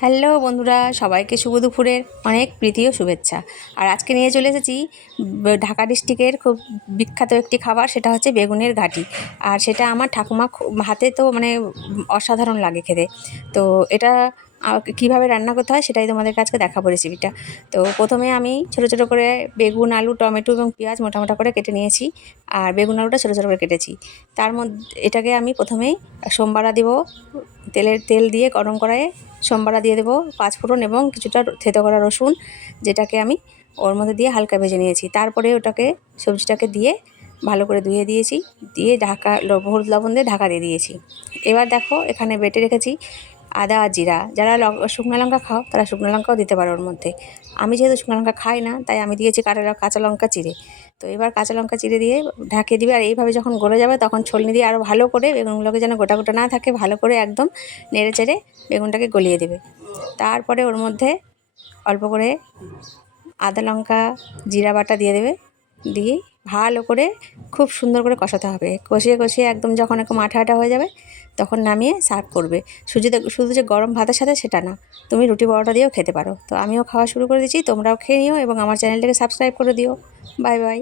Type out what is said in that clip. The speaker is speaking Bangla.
হ্যালো বন্ধুরা, সবাইকে শুভ দুপুরের অনেক প্রীতি ও শুভেচ্ছা। আর আজকে নিয়ে চলে এসেছি ঢাকা ডিস্ট্রিক্টের খুব বিখ্যাত একটি খাবার, সেটা হচ্ছে বেগুনের ঘাঁটি। আর সেটা আমার ঠাকুমা হাতে তো মানে অসাধারণ লাগে খেতে। তো এটা কীভাবে রান্না করতে হয় সেটাই তোমাদের কাছে দেখাবো রেসিপিটা। তো প্রথমে আমি ছোটো ছোটো করে বেগুন, আলু, টমেটো এবং পেঁয়াজ মোটা মোটা করে কেটে নিয়েছি। আর বেগুন আলুটা ছোটো ছোটো করে কেটেছি। তার মধ্যে এটাকে আমি প্রথমেই সোমবারা দেবো, তেল দিয়ে গরম কড়াইয়ে সোমবারা দিয়ে দেবো, পাঁচফোড়ন এবং কিছুটা থেতো করা রসুন, যেটাকে আমি ওর মধ্যে দিয়ে হালকা ভেজে নিয়েছি। তারপরে ওটাকে সবজিটাকে দিয়ে ভালো করে ধুয়ে দিয়েছি, দিয়ে ঢাকা হলুদ লবণ দিয়ে ঢাকা দিয়ে দিয়েছি। এবার দেখো এখানে বেটে রেখেছি আদা আর জিরা। যারা শুকনো লঙ্কা খাও তারা শুকনো লঙ্কাও দিতে পারো ওর মধ্যে। আমি যেহেতু শুকনো লঙ্কা খাই না, তাই আমি দিয়েছি কাঁচা লঙ্কা চিড়ে। তো এবার কাঁচা লঙ্কা চিড়ে দিয়ে ঢাকিয়ে দিবে। আর এইভাবে যখন গলে যাবে তখন ছলনি দিয়ে আরও ভালো করে বেগুনগুলোকে যেন গোটা গোটা না থাকে, ভালো করে একদম নেড়ে চেড়ে বেগুনটাকে গলিয়ে দেবে। তারপরে ওর মধ্যে অল্প করে আদা লঙ্কা জিরা বাটা দিয়ে দেবে, দিয়ে ভালো করে খুব সুন্দর করে কষাতে হবে। কষিয়ে কষিয়ে একদম যখন এরকম আঠা আঠা হয়ে যাবে তখন নামিয়ে সার্ভ করবে। শুধু যে গরম ভাতের সাথে সেটা না, তুমি রুটি পরোটা দিয়েও খেতে পারো। তো আমিও খাওয়া শুরু করে দিচ্ছি, তোমরাও খেয়ে নিও এবং আমার চ্যানেলটাকে সাবস্ক্রাইব করে দিও। Bye bye.